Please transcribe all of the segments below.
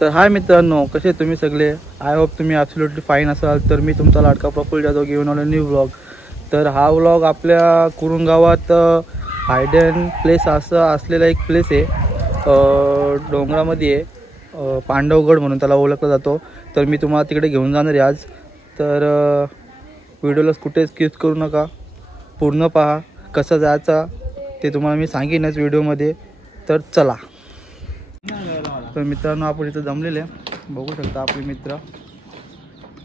तर हाय मित्रांनो, कसे तुम्ही सगळे? आय होप तुम्ही ॲब्सोल्युटली फाईन असाल. तर मी तुमचा लाडका प्रफुल्ल जाधव घेऊन आलो न्यू व्लॉग. तर हा व्लॉग आपल्या कुरुंग गावात हायडन प्लेस असं असलेला एक प्लेस आहे, डोंगरामध्ये आहे, पांडवगड म्हणून त्याला ओळखला जातो. तर मी तुम्हाला तिकडे घेऊन जाणार आहे आज. तर व्हिडिओला कुठे स्किप करू नका, पूर्ण पहा. कसं जायचं ते तुम्हाला मी सांगेनच व्हिडिओमध्ये. तर चला. तर मित्रांनो, आपण इथं जमलेले बघू शकता आपले मित्र.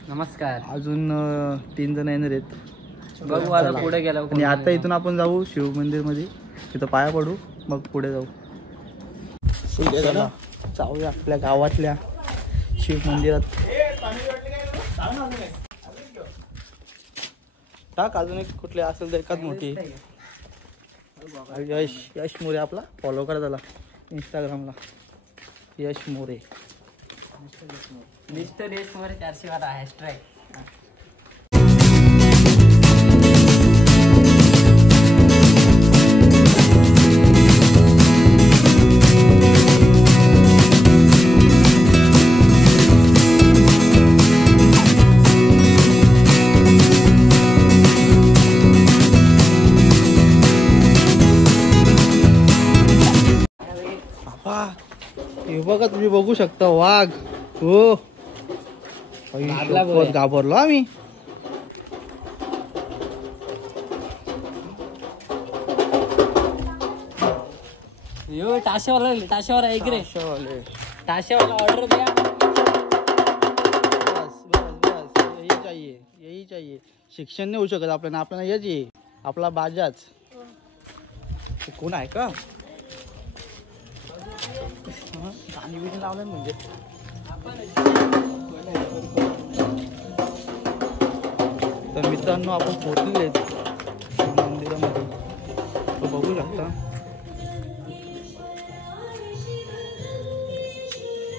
नमस्कार. अजून 3 जण येणार आहेत. बघू आता पुढे गेला. आणि आता इथून आपण जाऊ शिव मंदिरमध्ये, तिथं पाया पडू, मग पुढे जाऊ. जाऊया आपल्या गावातल्या शिव मंदिरात. टाक अजून एक कुठले असेल तर एकाच मोठी. यश मोरे आपला फॉलो करा त्याला इंस्टाग्रामला. यश मोरे, मिस्टर यश मोरे 412 हॅशटॅग. हे बघा, तुम्ही बघू शकता वाघ. हो, घाबरलो आम्ही. यो टाशावाला एक रे, टाशावाला ऑर्डर द्या. बस यही चाहिए. शिक्षण नाही होऊ शकत आपल्याला, आपल्याला हेच आहे आपला बाजाच. कोण आहे का गाणी बिणी लावलं म्हणजे. तर मित्रांनो, आपण पोहोचलेले मंदिरामध्ये. तो बघू शकता.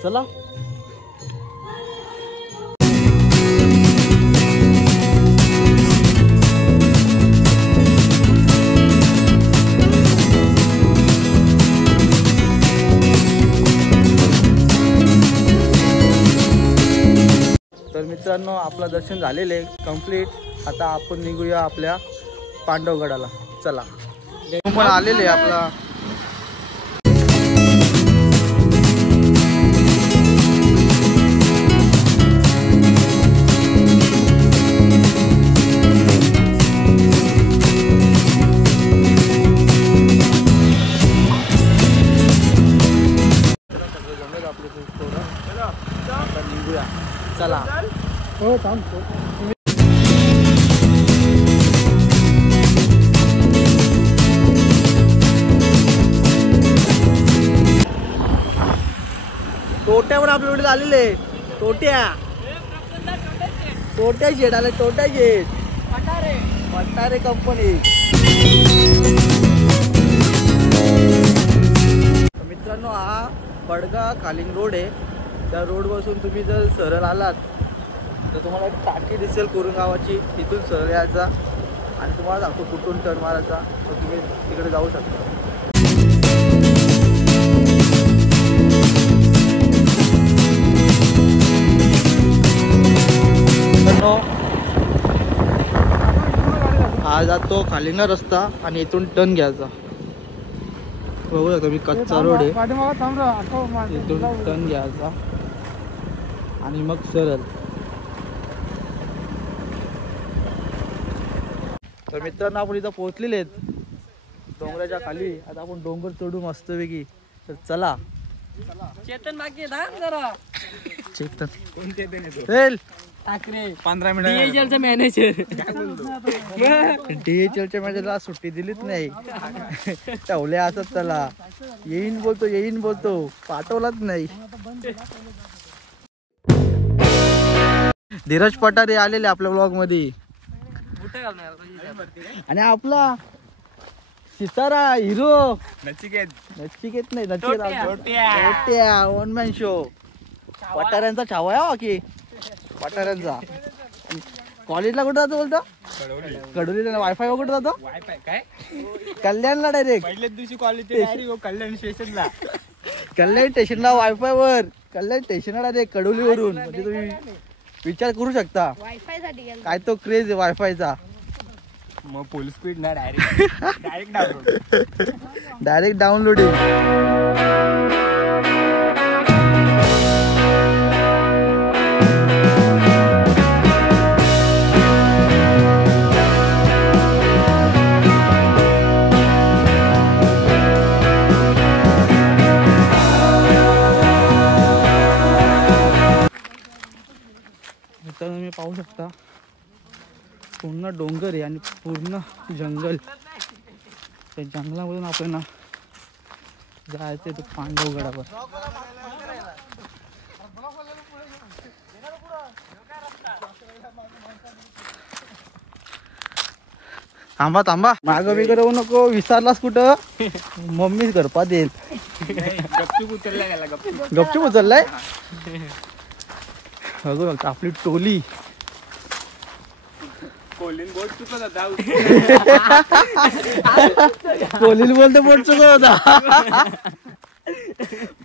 चला. तर मित्रांनो, आपलं दर्शन झालेलं आहे कंप्लीट. आता आपण निघूया आपल्या पांडवगडाला. चला. पण आलेले आपला निघूया. चला. हो थांब. टोट्यावर आपल्या व्हिडिओ आलेले. टोट्या शेड आले. टोट्या शेड पटारे कंपनी. मित्रांनो, हा बडगा कालिंग रोड आहे. त्या रोड बसून तुम्ही जर सरळ आलात तर तुम्हाला एक टाकी दिसेल कुरुंग गावाची. तिथून सरळ यायचा आणि तुम्हाला सांगतो कुठून टर्न मारायचा, तर तुम्ही तिकडे जाऊ शकता. हा जातो खालीना रस्ता आणि इथून टर्न घ्यायचा. बघू शकता मी कच्चा रोड आहे. इथून टर्न घ्यायचा आणि मग सरळ. तर मित्रांनो, आपण इथं पोहोचलेले आहेत डोंगराच्या खाली. आता आपण डोंगर चढू मस्तपैकी. तर चला. चेतन बाकी जरा. चेतन कोणते ठाकरे 15 मिनिट DHLचा मॅनेजर. DHLच्या मॅनेजरला सुट्टी दिलीच नाही. ठेवल्या असत त्याला. येईन बोलतो पाठवलाच नाही. धीरज पटारे आलेले आपल्या ब्लॉग मध्ये. आणि आपला सितारा हिरो नचिकेत नाही, नचिकेत वन मॅन शो. पटाऱ्यांचा छावा आहे की पटाऱ्यांचा. कॉलेजला कुठं जातो बोलतो? कडोलीला. वायफाय कुठं जातो? कल्याणला डायरेक्ट. पहिल्याच दिवशी कॉलेज कल्याण स्टेशनला. कल्याण स्टेशनला वायफाय वर कल्याण स्टेशनला ते कडोलीवरून म्हणजे तुम्ही विचार करू शकता वायफाय साठी काय तो क्रेज आहे वायफायचा. मग फुल स्पीड ना डायरेक्ट डाउनलोडिंग. तुम्ही पाहू शकता पूर्ण डोंगर आहे आणि पूर्ण जंगल. त्या जंगलामधून आपल्याला जायचं तो पांडवगडावर. थांबा थांबा मागं बिगं राहू नको. विसरलास कुठं मम्मीच गरपा देईल. गपचूप उचललाय त्याला गपचूप उचललाय. बघू बघ आपली टोली. कोलिन बोट चुकत होता. कोहली बोलते बोट चुकत होता.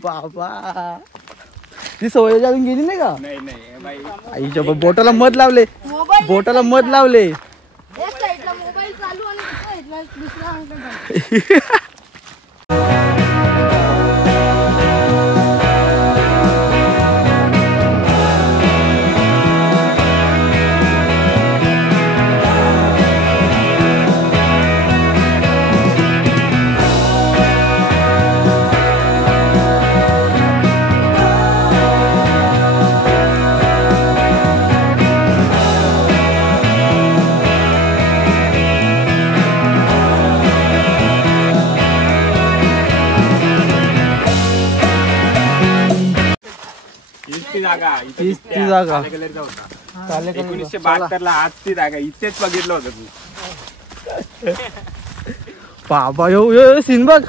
बाबा ती सवय जाऊन गेली नाही का. नाही आईच्या बोटाला मध लावले. बोटाला मध लावले. एक साईडला मोबाईल चालू आणि साईडला दुसरा अंक. तीच ती जागा. 1972 ला आज ती जागा इथेच बघितलं होतं तू. बाबा यो सीन बघ.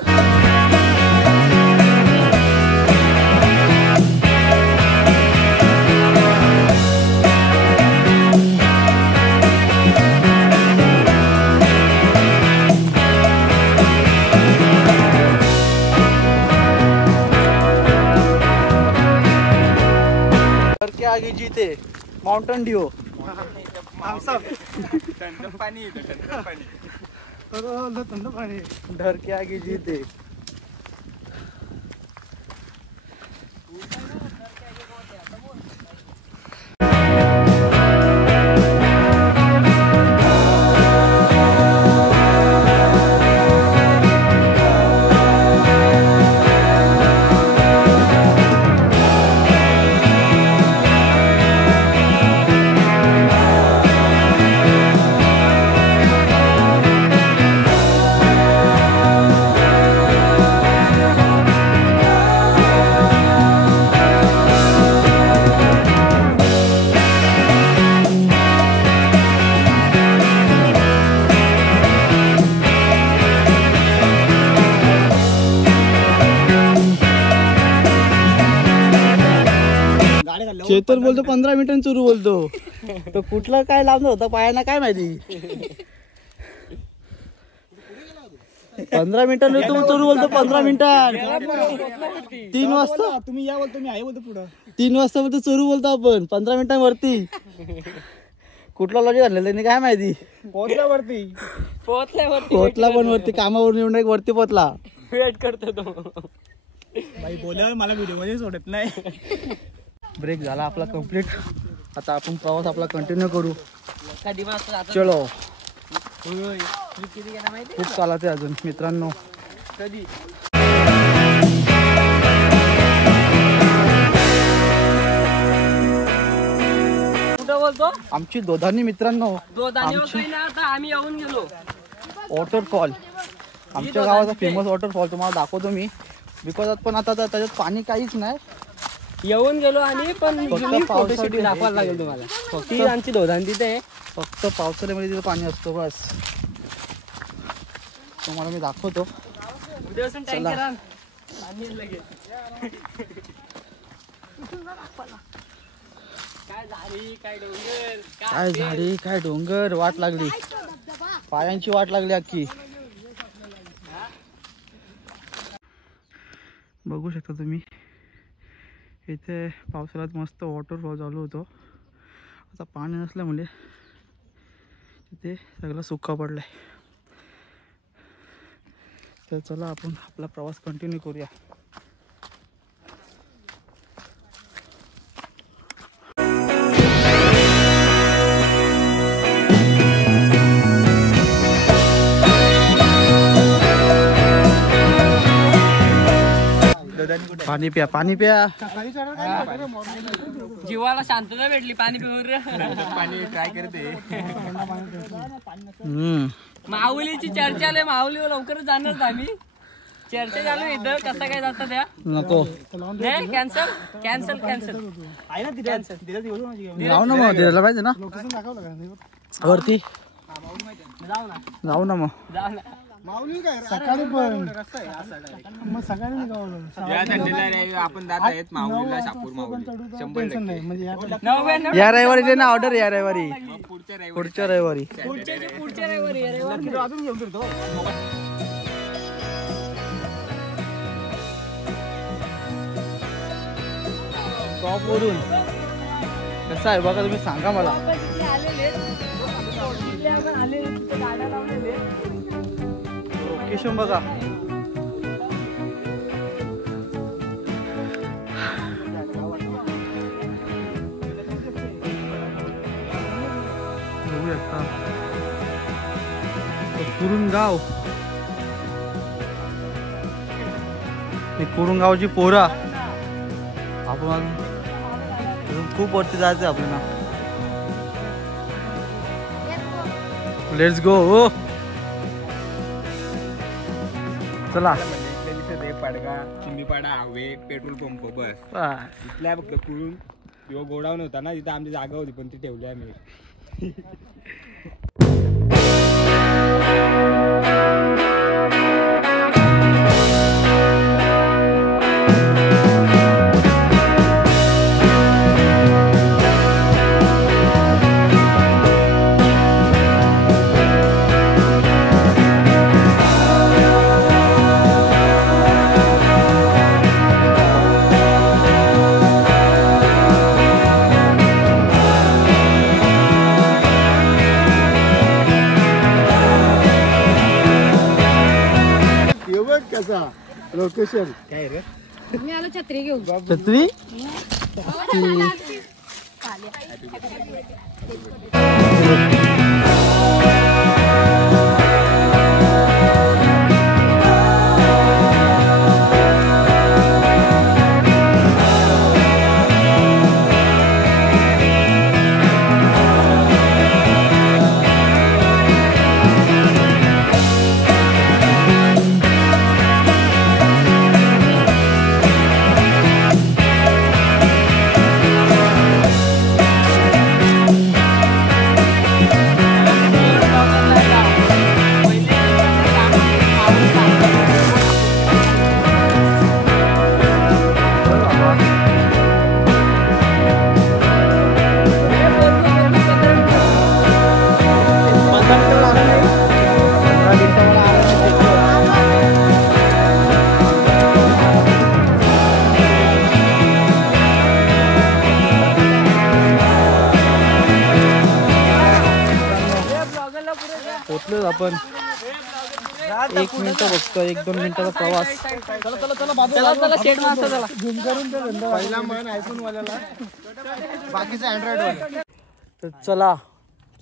आगे जीते माउंटेन ड्यू. डर के आगे जीते. चेतन बोलतो 15 मिनिटांनी सुरू बोलतो. तो कुठला काय लावणार होता पायाना काय माहिती. 15 मिनिटांनी तू सुरू बोलतो. 15 मिनिटां 3 वाजता तुम्ही या बोलतो मी आहे बोलतो पुढं. 3 वाजता बोलतो सुरू बोलतो आपण 15 मिनिटांवरती. कुठला लॉजिक आणलेलं त्यांनी काय माहिती. पोहोचल्यावरती पोहोचला पण वरती कामावरून येऊन एक वरती पोहोचला. वेट करतो तो. बाई बोलल्यावर मला व्हिडिओ मध्ये सोडत नाही. ब्रेक झाला आपला कंप्लीट. आता आपण प्रवास आपला कंटिन्यू करू. कधी मस्त जातो. चलो. किती गेला माहिती. खूप चालत आहे अजून मित्रांनो. कधी कुठं बोलतो. आमची दोधानी मित्रांनो. दोदानी ना आता आम्ही येऊन गेलो. वॉटरफॉल आमच्या गावाचा फेमस वॉटरफॉल तुम्हाला दाखवतो मी. बिकॉज पण आता त्याच्यात पाणी काहीच नाही. येऊन गेलो आणि पण फोटोशूट दाखवायला लागेल तुम्हाला. ती आमची दोधान तिथे फक्त पावसाळ्यामध्ये तिथं पाणी असतो बस. तुम्हाला मी दाखवतो. उद्यापासून टँकर आण. लगेच काय झाडी काय डोंगर काय झाडी काय डोंगर. वाट लागली पायांची वाट लागली अख्खी. बघू शकता तुम्ही इथे पावसाळ्यात मस्त वॉटरफॉल चालू होतो. आता पाणी नसल्यामुळे इथे सगळं सुका पडलं आहे. तर चला आपण आपला प्रवास कंटिन्यू करूया. पाणी प्या, पाणी प्या. जीवाला शांतता भेटली पाणी पिऊन. पाणी ट्राय करते. माऊलीची चर्चा आली. माऊली लवकरच जाणार आम्ही. चर्चा चालू इथं कसं काय जातं त्या. नको नाही कॅन्सल कॅन्सल कॅन्सल. आहे ना तिथे जाऊ ना मग, द्यायला पाहिजे ना वरती. जाऊ ना मग. जाऊ ना. सकाळी पण मग सकाळी आपण जात आहेत माऊलीला, शापूर माऊली 100%. या रविवारी दे ना ऑर्डर. या रविवारी, पुढच्या रविवारी. पुढच्या रविवारी अजून घेऊन फिरतो. टॉप वरून कसं आहे बघा, तुम्ही सांगा मला. लोकेशन बघा. बघू शकता कुरुंगाव. कुरुंगावची पोरा. आपण खूप वरती जायचं आपल्याला. Let's go. चला. पाडगा, चिंबीपाडा, हवे, पेट्रोल पंप बस. इथल्या फक्त कुरून किंवा गोडाऊन होता ना, तिथं आमची जागा होती पण ती ठेवली आम्ही. लोकेशन काय रे? मी आलो छत्री घेऊन. छत्री पोचलो आपण. 1 मिनिट बघतो, 1-2 मिनिटाचा प्रवास. पहिला मन आयफोन वाल्याला, बाकीचा अँड्रॉइड वाला. तर चला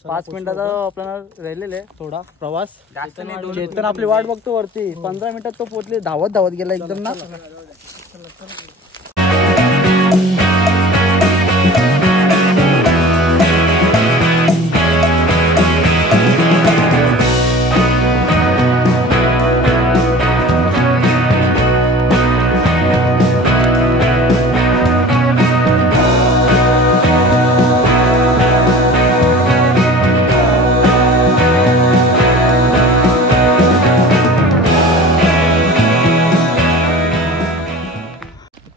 5 मिनिटाचा आपल्याला राहिलेले थोडा प्रवास. चेतन आपली वाट बघतो वरती. 15 मिनिटात तो पोचले. धावत धावत गेला एकदम ना.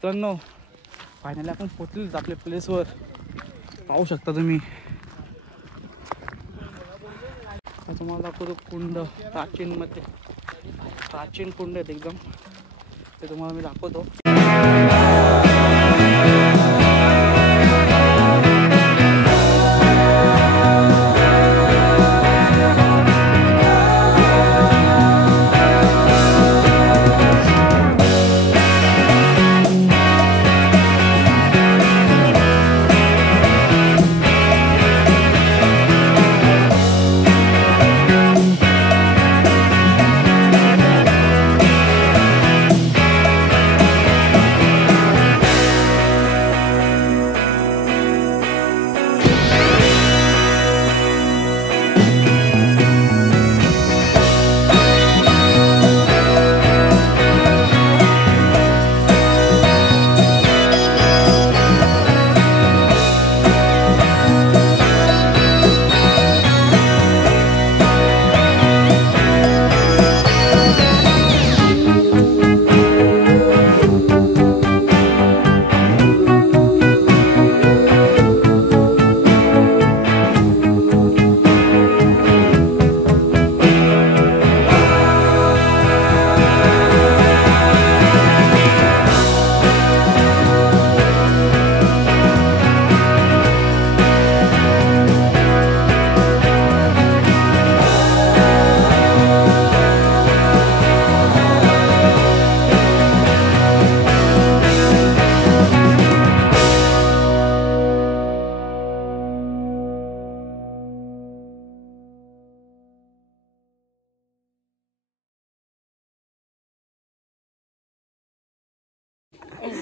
मित्रांनो फायनली आपण पोचलेच आपल्या प्लेसवर. पाहू शकता तुम्ही. तुम्हाला दाखवतो कुंड. प्राचीन कुंड आहेत एकदम. ते तुम्हाला मी दाखवतो.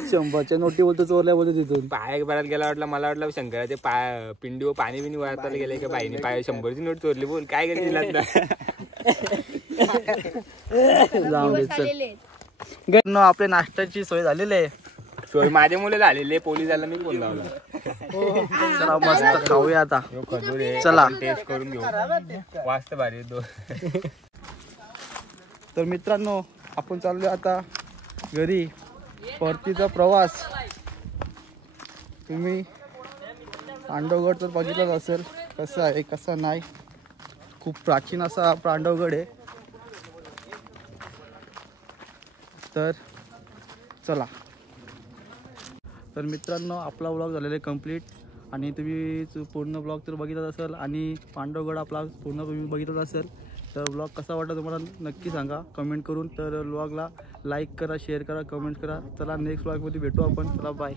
100च्या नोटी बोलतो चोरल्या बोलतो तिथून. पाय भरात गेला वाटलं, मला वाटलं शंकरा ते पाय पिंडीवर पाणी बिनी वारताला गेले का बाईने पाय 100ची नोट चोरली. बोल काय करशील आता? जाऊन दे, चल. आलेले आहेत. मित्रांनो, आपल्या नाश्त्याची सोय झालेली आहे. सोय माझे मुलं झालेले, पोलिसाला मी फोन लावला. चला मस्त खाऊया आता. ह्यो खजूर आहे, चला. आपण टेस्ट करून घेऊ. वाजत भारी तो. तर मित्रांनो, आपण चाललोय आता घरी. परतीचा प्रवास. तुम्ही पांडवगड तर बघितलाच असेल कसं आहे कसं नाही. खूप प्राचीन असा पांडवगड आहे. तर चला. तर मित्रांनो, आपला ब्लॉग झालेला आहे कंप्लीट. आणि तुम्ही पूर्ण ब्लॉग तर बघितलाच असेल आणि पांडवगड आपला पूर्ण तुम्ही बघितलाच असेल. तर ब्लॉग कसा वाटला तुम्हाला नक्की सांगा कमेंट करून. तर ब्लॉगला लाईक करा, शेअर करा, कमेंट करा. चला नेक्स्ट ब्लॉगमध्ये भेटू आपण. चला बाय.